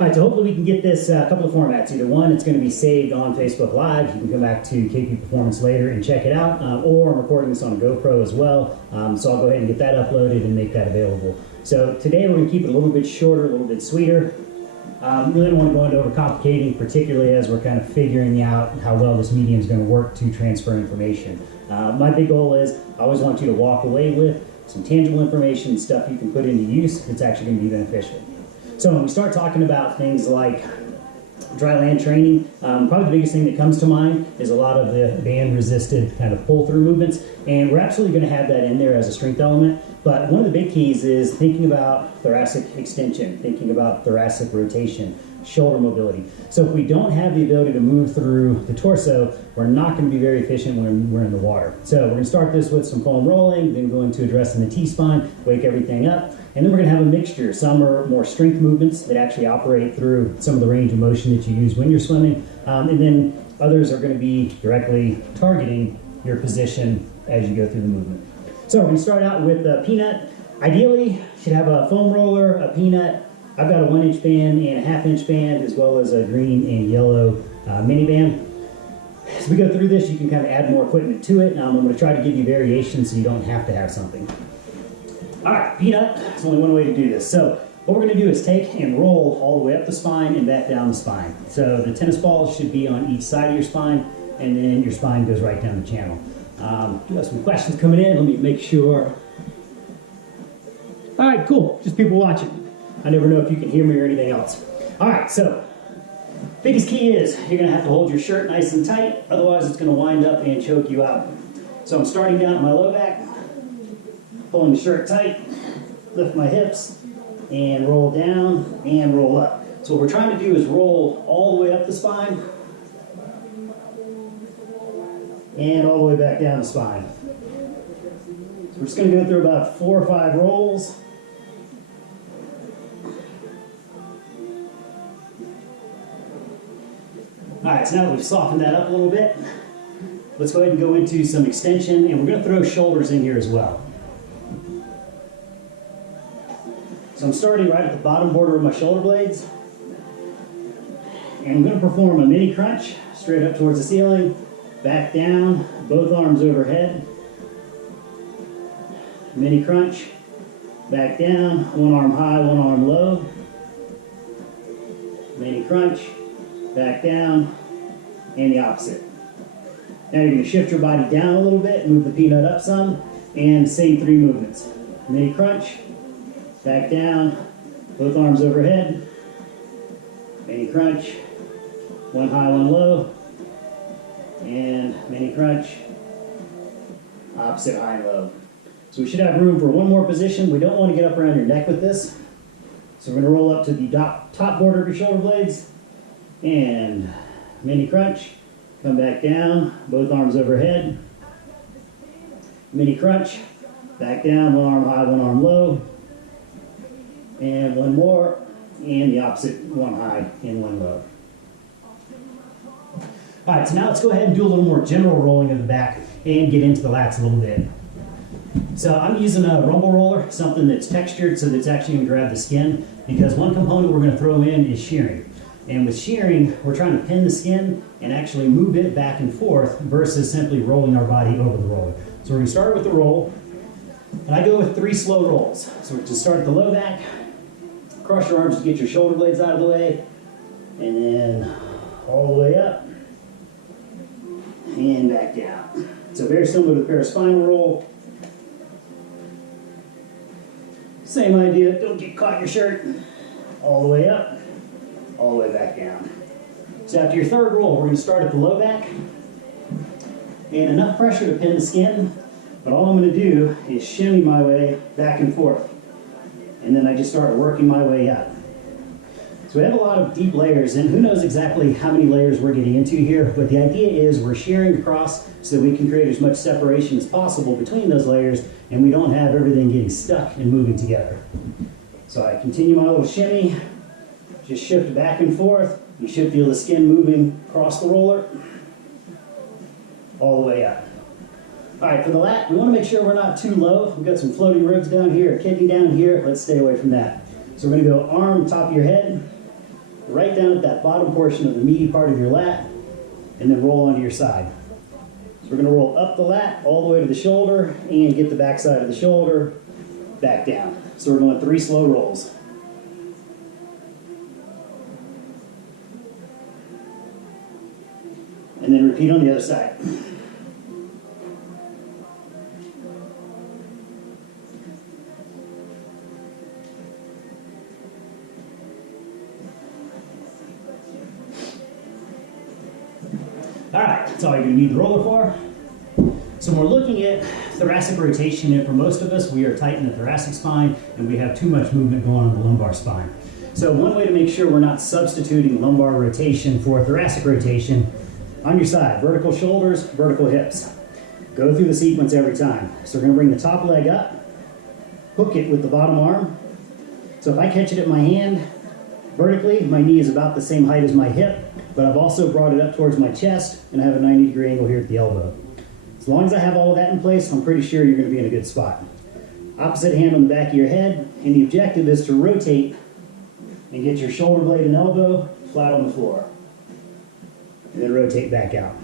All right, so hopefully we can get this a couple of formats. Either one, it's going to be saved on Facebook Live. You can come back to KP Performance later and check it out. Or I'm recording this on a GoPro as well. So I'll go ahead and get that uploaded and make that available. So today we're going to keep it a little bit shorter, a little bit sweeter. Really don't want to go into overcomplicating, particularly as we're kind of figuring out how well this medium is going to work to transfer information. My big goal is I always want you to walk away with some tangible information, stuff you can put into use that's actually going to be beneficial. So when we start talking about things like dry land training, probably the biggest thing that comes to mind is a lot of the band-resisted kind of pull-through movements, and we're absolutely going to have that in there as a strength element. But one of the big keys is thinking about thoracic extension, thinking about thoracic rotation, shoulder mobility. So if we don't have the ability to move through the torso, we're not going to be very efficient when we're in the water. So we're going to start this with some foam rolling, then go into addressing the T-spine, wake everything up, and then we're going to have a mixture. Some are more strength movements that actually operate through some of the range of motion that you use when you're swimming, and then others are going to be directly targeting your position as you go through the movement. So we're going to start out with a peanut. Ideally, you should have a foam roller, a peanut. I've got a 1-inch band and a 1/2-inch band, as well as a green and yellow mini band. As we go through this, you can kind of add more equipment to it. I'm going to try to give you variations so you don't have to have something. All right, peanut, there's only one way to do this. So what we're going to do is take and roll all the way up the spine and back down the spine. So the tennis ball should be on each side of your spine, and then your spine goes right down the channel. We have some questions coming in. Let me make sure. All right, cool. Just people watching. I never know if you can hear me or anything else. All right, so biggest key is you're going to have to hold your shirt nice and tight. Otherwise, it's going to wind up and choke you out. So I'm starting down at my low back, pulling the shirt tight, lift my hips, and roll down and roll up. So what we're trying to do is roll all the way up the spine and all the way back down the spine. So we're just going to go through about 4 or 5 rolls. All right, so now that we've softened that up a little bit, let's go ahead and go into some extension, and we're going to throw shoulders in here as well. So I'm starting right at the bottom border of my shoulder blades, and I'm going to perform a mini crunch straight up towards the ceiling, back down, both arms overhead, mini crunch, back down, one arm high, one arm low, mini crunch, back down, and the opposite. Now you're going to shift your body down a little bit, move the peanut up some, and same 3 movements. Mini crunch, back down, both arms overhead, mini crunch, one high, one low, and mini crunch, opposite high and low. So we should have room for one more position. We don't want to get up around your neck with this. So we're going to roll up to the top border of your shoulder blades, and mini crunch, come back down, both arms overhead, mini crunch, back down, one arm high, one arm low, and one more, and the opposite, one high and one low. All right, so now let's go ahead and do a little more general rolling of the back and get into the lats a little bit. So I'm using a rumble roller, something that's textured so that's actually going to grab the skin, because one component we're going to throw in is shearing. And with shearing, we're trying to pin the skin and actually move it back and forth versus simply rolling our body over the roller. So we're going to start with the roll, and I go with 3 slow rolls. So we're going to start at the low back, cross your arms to get your shoulder blades out of the way, and then all the way up and back down. So very similar to the paraspinal roll. Same idea, don't get caught in your shirt. All the way up, all the way back down. So after your 3rd roll, we're going to start at the low back, and enough pressure to pin the skin, but all I'm going to do is shimmy my way back and forth, and then I just start working my way up. So we have a lot of deep layers, and who knows exactly how many layers we're getting into here, but the idea is we're shearing across so that we can create as much separation as possible between those layers, and we don't have everything getting stuck and moving together. So I continue my little shimmy, just shift back and forth. You should feel the skin moving across the roller, all the way up. All right, for the lat, we want to make sure we're not too low. We've got some floating ribs down here, kidney down here. Let's stay away from that. So we're going to go arm top of your head, right down at that bottom portion of the meaty part of your lat, and then roll onto your side. So we're going to roll up the lat all the way to the shoulder and get the back side of the shoulder back down. So we're going 3 slow rolls. And then repeat on the other side. All right, that's all you're going to need the roller for. So when we're looking at thoracic rotation, and for most of us, we are tight in the thoracic spine, and we have too much movement going on the lumbar spine. So one way to make sure we're not substituting lumbar rotation for thoracic rotation, on your side, vertical shoulders, vertical hips. Go through the sequence every time. So we're going to bring the top leg up, hook it with the bottom arm. So if I catch it at my hand, vertically, my knee is about the same height as my hip, but I've also brought it up towards my chest, and I have a 90-degree angle here at the elbow. As long as I have all of that in place, I'm pretty sure you're going to be in a good spot. Opposite hand on the back of your head, and the objective is to rotate and get your shoulder blade and elbow flat on the floor. And then rotate back out.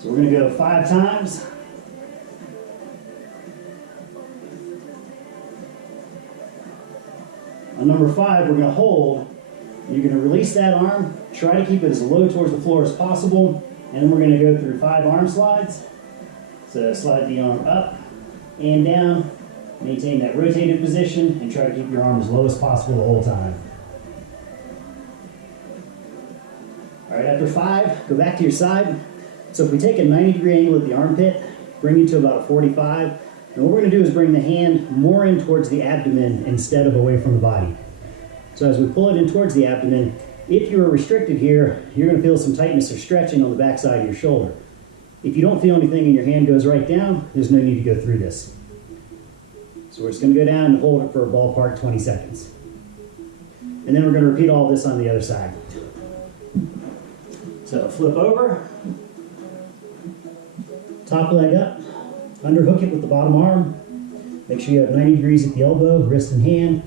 So we're going to go 5 times. On number 5, we're going to hold. You're going to release that arm, try to keep it as low towards the floor as possible, and then we're going to go through 5 arm slides. So slide the arm up and down, maintain that rotated position, and try to keep your arm as low as possible the whole time. All right, after 5, go back to your side. So if we take a 90-degree angle at the armpit, bring it to about a 45, and what we're going to do is bring the hand more in towards the abdomen instead of away from the body. So as we pull it in towards the abdomen, if you are restricted here, you're going to feel some tightness or stretching on the back side of your shoulder. If you don't feel anything and your hand goes right down, there's no need to go through this. So we're just going to go down and hold it for a ballpark 20 seconds. And then we're going to repeat all this on the other side. So flip over, top leg up, underhook it with the bottom arm. Make sure you have 90 degrees at the elbow, wrist and hand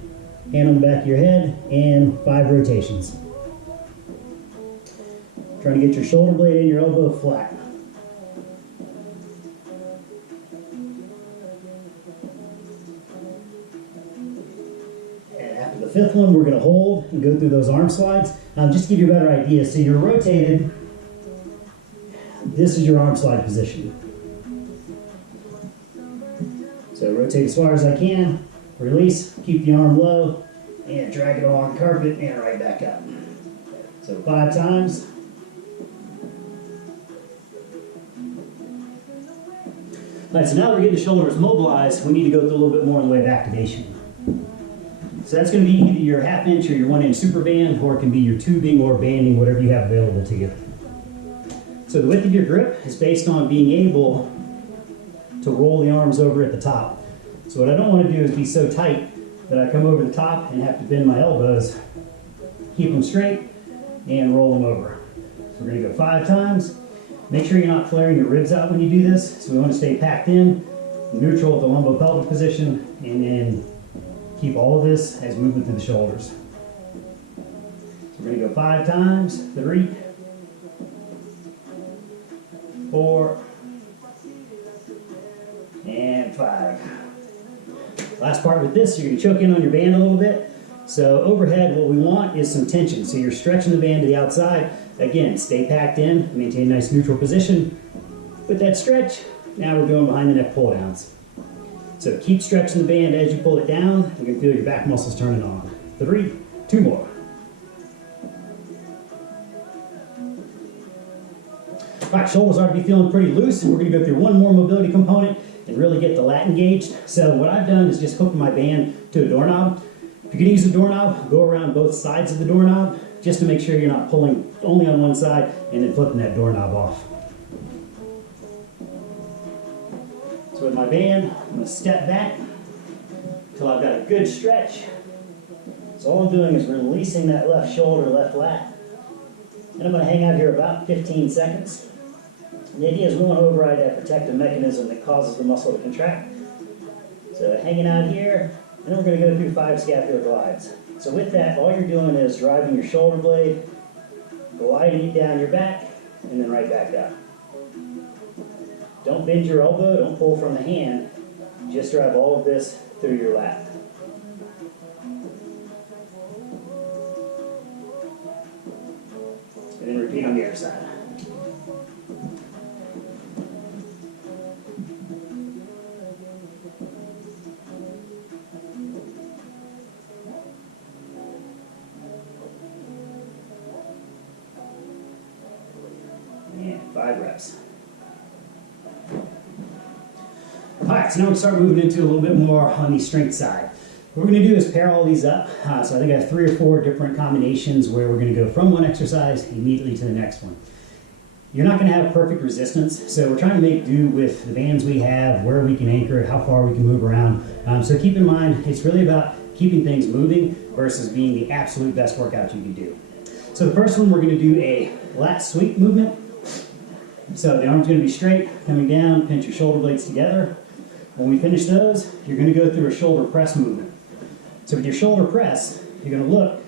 on the back of your head, and 5 rotations. Trying to get your shoulder blade and your elbow flat. And after the 5th one, we're going to hold and go through those arm slides. Just to give you a better idea, so you're rotated. This is your arm slide position. So rotate as far as I can, release, keep the arm low, and drag it along the carpet and right back up. So 5 times. All right, so now we're getting the shoulders mobilized, we need to go through a little bit more in the way of activation. So that's going to be either your 1/2 inch or your 1 inch super band, or it can be your tubing or banding, whatever you have available to you. So the width of your grip is based on being able to roll the arms over at the top. So what I don't want to do is be so tight that I come over the top and have to bend my elbows, keep them straight, and roll them over. So we're going to go 5 times. Make sure you're not flaring your ribs out when you do this. So we want to stay packed in, neutral at the lumbopelvic position, and then keep all of this as movement through the shoulders. So we're going to go 5 times, 3, 4, and 5. Last part with this, you're going to choke in on your band a little bit. So overhead, what we want is some tension. So you're stretching the band to the outside. Again, stay packed in, maintain a nice neutral position. With that stretch, now we're doing behind the neck pull downs. So keep stretching the band as you pull it down. You can feel your back muscles turning on. 3, 2 more. All right, shoulders ought to be feeling pretty loose, and we're going to go through one more mobility component and really get the lat engaged. So what I've done is just hook my band to a doorknob. If you're going to use a doorknob, go around both sides of the doorknob just to make sure you're not pulling only on one side and then flipping that doorknob off. So with my band, I'm going to step back until I've got a good stretch. So all I'm doing is releasing that left shoulder, left lat. And I'm going to hang out here about 15 seconds. And the idea is we want to override that protective mechanism that causes the muscle to contract. So hanging out here, And then we're going to go through 5 scapular glides. So with that, all you're doing is driving your shoulder blade, gliding it down your back, and then right back up. Don't bend your elbow, don't pull from the hand, just drive all of this through your lat. And then repeat on the other side. And 5 reps. Alright, so now we're going to start moving into a little bit more on the strength side. What we're going to do is pair all these up. So I think I have 3 or 4 different combinations where we're going to go from one exercise immediately to the next one. You're not going to have perfect resistance, so we're trying to make do with the bands we have, where we can anchor it, how far we can move around. So keep in mind, it's really about keeping things moving versus being the absolute best workout you can do. So the first one, we're going to do a lat sweep movement. So the arm's going to be straight, coming down, pinch your shoulder blades together. When we finish those, you're going to go through a shoulder press movement. So with your shoulder press, you're going to look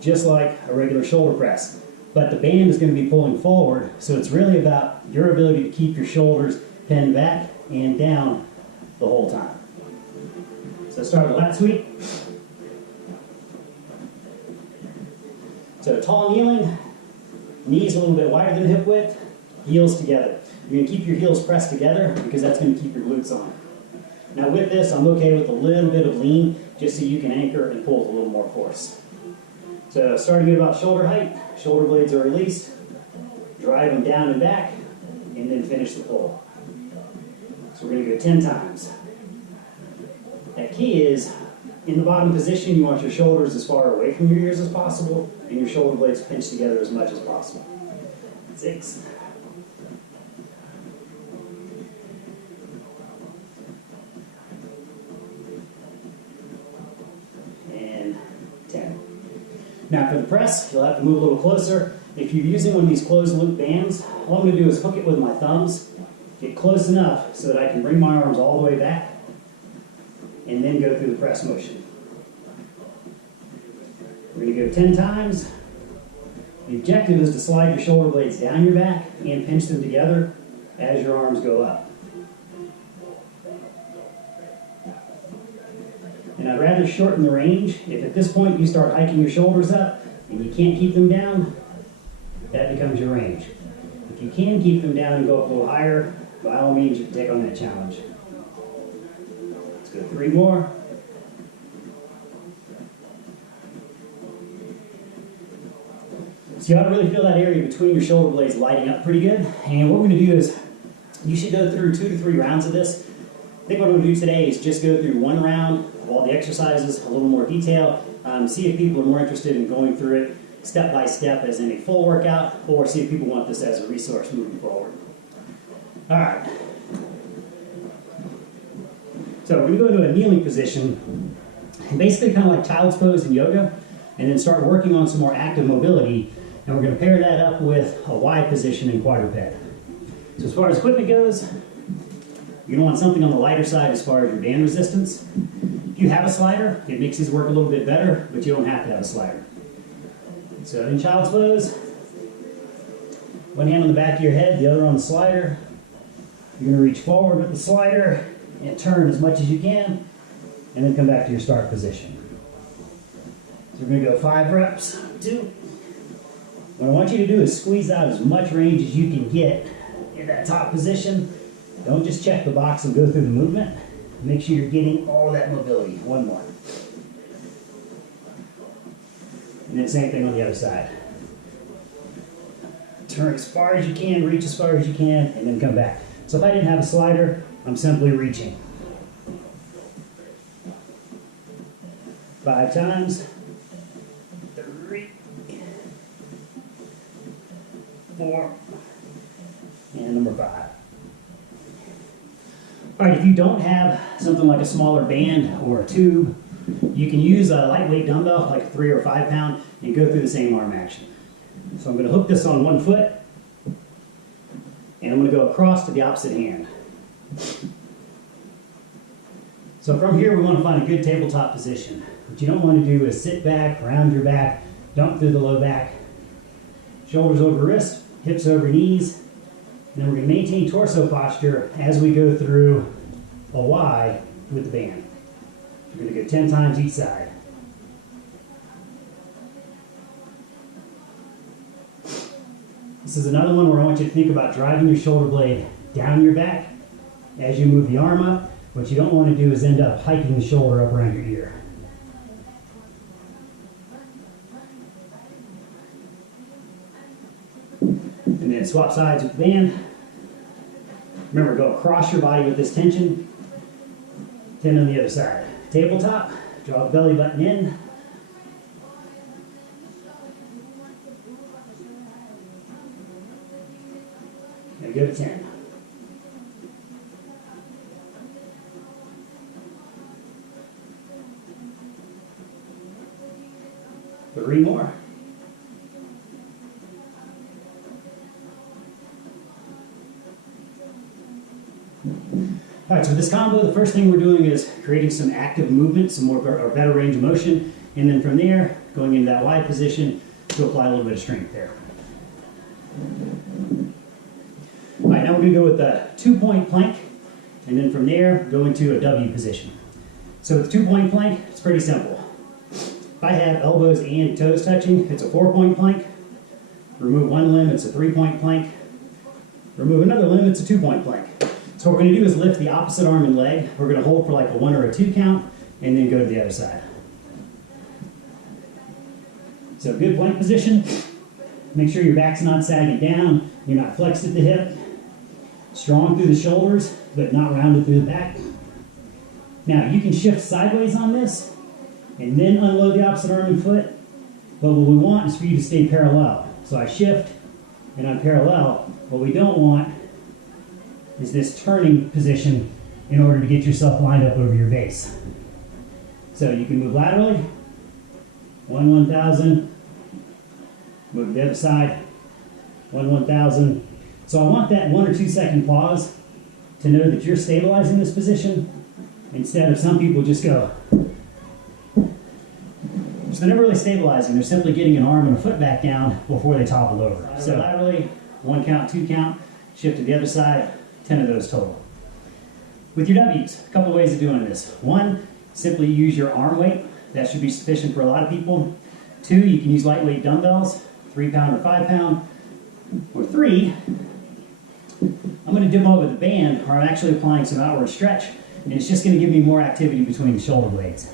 just like a regular shoulder press, but the band is going to be pulling forward, so it's really about your ability to keep your shoulders pinned back and down the whole time. So start with lat sweep. So tall kneeling, knees a little bit wider than hip width, heels together. You're going to keep your heels pressed together because that's going to keep your glutes on. Now with this, I'm okay with a little bit of lean, just so you can anchor and pull with a little more force. So starting at about shoulder height, shoulder blades are released, drive them down and back, and then finish the pull. So we're going to go 10 times. That key is, in the bottom position, you want your shoulders as far away from your ears as possible, and your shoulder blades pinched together as much as possible. 6. Now for the press, you'll have to move a little closer. If you're using one of these closed loop bands, all I'm going to do is hook it with my thumbs, get close enough so that I can bring my arms all the way back, and then go through the press motion. We're going to go 10 times. The objective is to slide your shoulder blades down your back and pinch them together as your arms go up. And I'd rather shorten the range. If at this point you start hiking your shoulders up and you can't keep them down, that becomes your range. If you can keep them down and go up a little higher, by all means you can take on that challenge. Let's go 3 more. So you ought to really feel that area between your shoulder blades lighting up pretty good. And what we're going to do is, you should go through 2 to 3 rounds of this. I think what I'm going to do today is just go through 1 round of all the exercises, a little more detail, see if people are more interested in going through it step by step as in a full workout, or see if people want this as a resource moving forward. All right. So we're going to go into a kneeling position, and basically kind of like child's pose in yoga, and then start working on some more active mobility, and we're going to pair that up with a Y position in quadruped. So as far as equipment goes, you're going to want something on the lighter side as far as your band resistance. If you have a slider, it makes these work a little bit better, but you don't have to have a slider. So in child's pose, one hand on the back of your head, the other on the slider. You're going to reach forward with the slider and turn as much as you can, and then come back to your start position. So we're going to go 5 reps, 2. What I want you to do is squeeze out as much range as you can get in that top position. Don't just check the box and go through the movement. Make sure you're getting all that mobility. 1 more. And then same thing on the other side. Turn as far as you can, reach as far as you can, and then come back. So if I didn't have a slider, I'm simply reaching. 5 times. 3, 4, and number 5. All right, if you don't have something like a smaller band or a tube, you can use a lightweight dumbbell, like a 3 or 5 pound, and go through the same arm action. So I'm going to hook this on 1 foot, and I'm going to go across to the opposite hand. So So from here, we want to find a good tabletop position. What you don't want to do is sit back, round your back, dump through the low back, shoulders over wrist, hips over knees, and then we're going to maintain torso posture as we go through a Y with the band. We're going to go 10 times each side. This is another one where I want you to think about driving your shoulder blade down your back as you move the arm up. What you don't want to do is end up hiking the shoulder up around your ear. And then swap sides with the band. Remember, go across your body with this tension. 10 on the other side. Tabletop, draw the belly button in. And go to 10. Three more. All right, so this combo, the first thing we're doing is creating some active movement, some more or better range of motion, and then from there, going into that Y position to apply a little bit of strength there. All right, now we're going to go with a 2-point plank, and then from there, go into a W position. So with 2-point plank, it's pretty simple. If I have elbows and toes touching, it's a 4-point plank. Remove one limb, it's a 3-point plank. Remove another limb, it's a 2-point plank. So what we're going to do is lift the opposite arm and leg. We're going to hold for like a 1 or a 2 count, and then go to the other side. So good plank position. Make sure your back's not sagging down. You're not flexed at the hip. Strong through the shoulders, but not rounded through the back. Now, you can shift sideways on this, and then unload the opposite arm and foot. But what we want is for you to stay parallel. So I shift, and I'm parallel. What we don't want is this turning position in order to get yourself lined up over your base. So you can move laterally, 1/1000, move to the other side, 1/1000. So I want that 1 or 2 second pause to know that you're stabilizing this position instead of some people just go. So they're never really stabilizing, they're simply getting an arm and a foot back down before they topple over. So laterally, 1 count, 2 count, shift to the other side, 10 of those total. With your W's, a couple ways of doing this. 1, simply use your arm weight. That should be sufficient for a lot of people. 2, you can use lightweight dumbbells, 3-pound or 5-pound. Or 3, I'm going to demo with a band where I'm actually applying some outward stretch, and it's just going to give me more activity between the shoulder blades.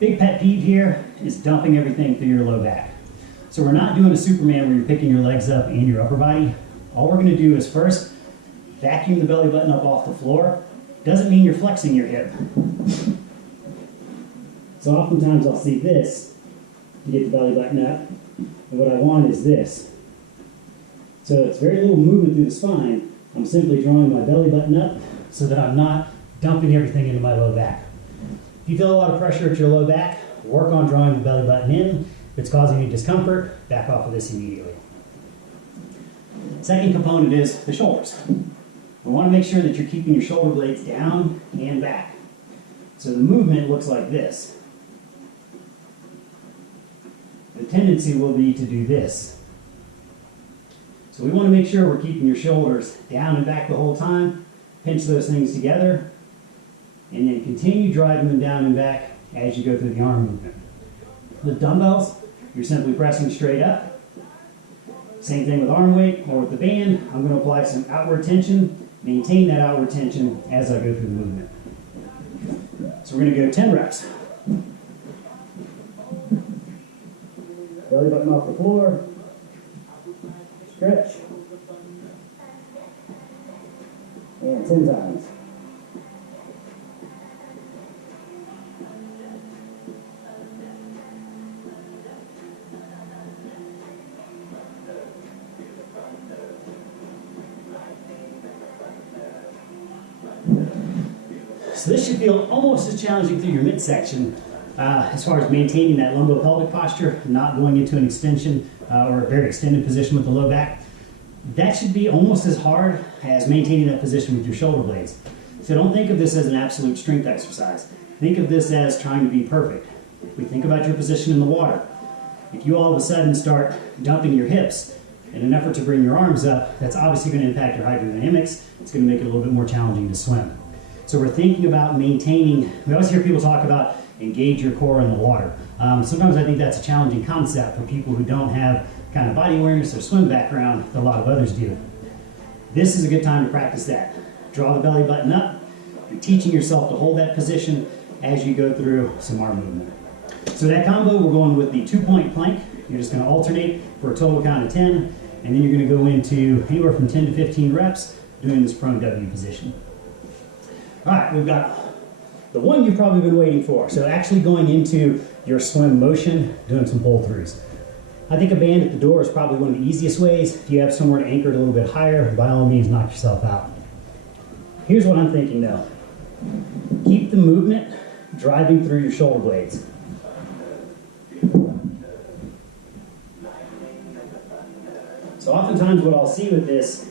Big pet peeve here is dumping everything through your low back. So we're not doing a Superman where you're picking your legs up and your upper body. All we're going to do is first vacuum the belly button up off the floor. Doesn't mean you're flexing your hip. So oftentimes I'll see this to get the belly button up, and what I want is this. So it's very little movement through the spine. I'm simply drawing my belly button up so that I'm not dumping everything into my low back. If you feel a lot of pressure at your low back, work on drawing the belly button in. If it's causing you discomfort, back off of this immediately. Second component is the shoulders. We want to make sure that you're keeping your shoulder blades down and back. So the movement looks like this. The tendency will be to do this. So we want to make sure we're keeping your shoulders down and back the whole time. Pinch those things together, and then continue driving them down and back as you go through the arm movement. With dumbbells, you're simply pressing straight up. Same thing with arm weight or with the band. I'm going to apply some outward tension, maintain that outward tension as I go through the movement. So we're going to go 10 reps. Belly button off the floor. Stretch. And 10 times. So this should feel almost as challenging through your midsection as far as maintaining that lumbopelvic posture, not going into an extension or a very extended position with the low back. That should be almost as hard as maintaining that position with your shoulder blades. So don't think of this as an absolute strength exercise. Think of this as trying to be perfect. If we think about your position in the water, if you all of a sudden start dumping your hips in an effort to bring your arms up, that's obviously going to impact your hydrodynamics. It's going to make it a little bit more challenging to swim. So we're thinking about maintaining, we always hear people talk about engage your core in the water. Sometimes I think that's a challenging concept for people who don't have kind of body awareness or swim background that a lot of others do. This is a good time to practice that. Draw the belly button up. You're teaching yourself to hold that position as you go through some arm movement. So that combo, we're going with the 2-point plank. You're just going to alternate for a total count of 10, and then you're going to go into anywhere from 10 to 15 reps doing this prone W position. All right, we've got the one you've probably been waiting for. So actually going into your swim motion, doing some pull throughs. I think a band at the door is probably one of the easiest ways. If you have somewhere to anchor it a little bit higher, by all means, knock yourself out. Here's what I'm thinking though. Keep the movement driving through your shoulder blades. So oftentimes what I'll see with this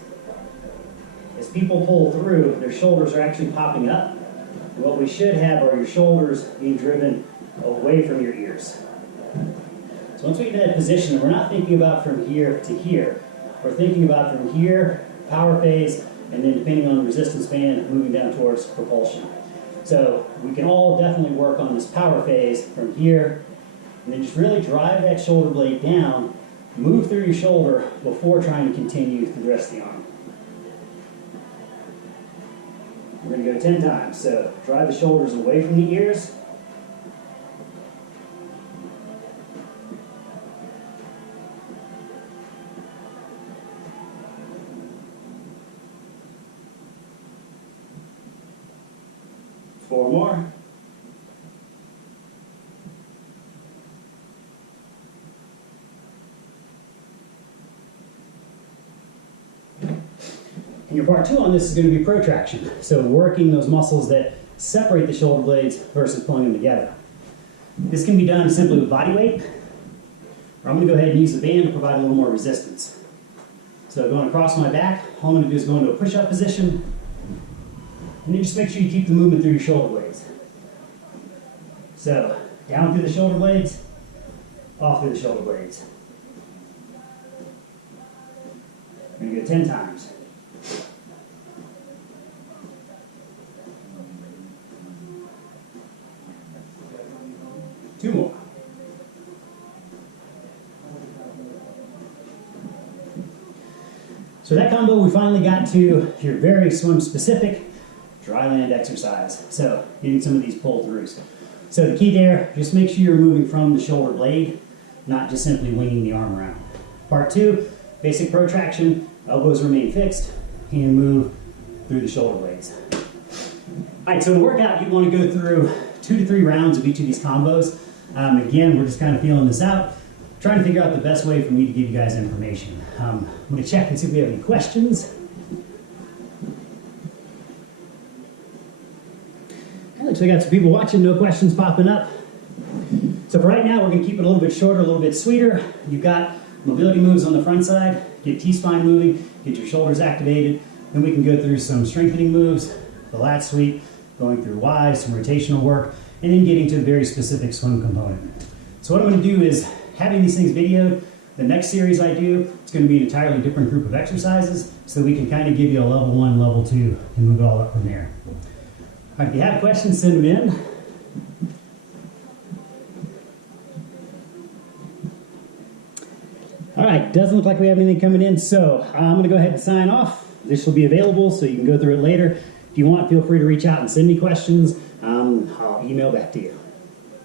is people pull through, their shoulders are actually popping up. And what we should have are your shoulders being driven away from your ears. So once we get to that position, we're not thinking about from here to here. We're thinking about from here, power phase, and then depending on the resistance band, moving down towards propulsion. So we can all definitely work on this power phase from here, and then just really drive that shoulder blade down, move through your shoulder before trying to continue through the rest of the arm. We're going to go 10 times. So drive the shoulders away from the ears. Four more. And your part 2 on this is going to be protraction. So working those muscles that separate the shoulder blades versus pulling them together. This can be done simply with body weight, or I'm going to go ahead and use the band to provide a little more resistance. So going across my back, all I'm going to do is go into a push-up position, and then just make sure you keep the movement through your shoulder blades. So down through the shoulder blades, off through the shoulder blades. We're going to go 10 times. Two more. So that combo we finally got to, if you're very swim specific, dry land exercise. So getting some of these pull throughs. So the key there, just make sure you're moving from the shoulder blade, not just simply winging the arm around. Part 2, basic protraction, elbows remain fixed, hand move through the shoulder blades. All right, so in a workout, you want to go through 2 to 3 rounds of each of these combos. Again, we're just kind of feeling this out, trying to figure out the best way for me to give you guys information. I'm going to check and see if we have any questions. Looks like I got some people watching, no questions popping up. So for right now, we're going to keep it a little bit shorter, a little bit sweeter. You've got mobility moves on the front side, get T-spine moving, get your shoulders activated. Then we can go through some strengthening moves, the lat sweep, going through Y, some rotational work, and then getting to a very specific swim component. So what I'm going to do is, having these things videoed, the next series I do, it's going to be an entirely different group of exercises, so we can kind of give you a level 1, level 2, and move it all up from there. All right, if you have questions, send them in. All right, doesn't look like we have anything coming in, so I'm going to go ahead and sign off. This will be available, so you can go through it later. If you want, feel free to reach out and send me questions. I'll email back to you.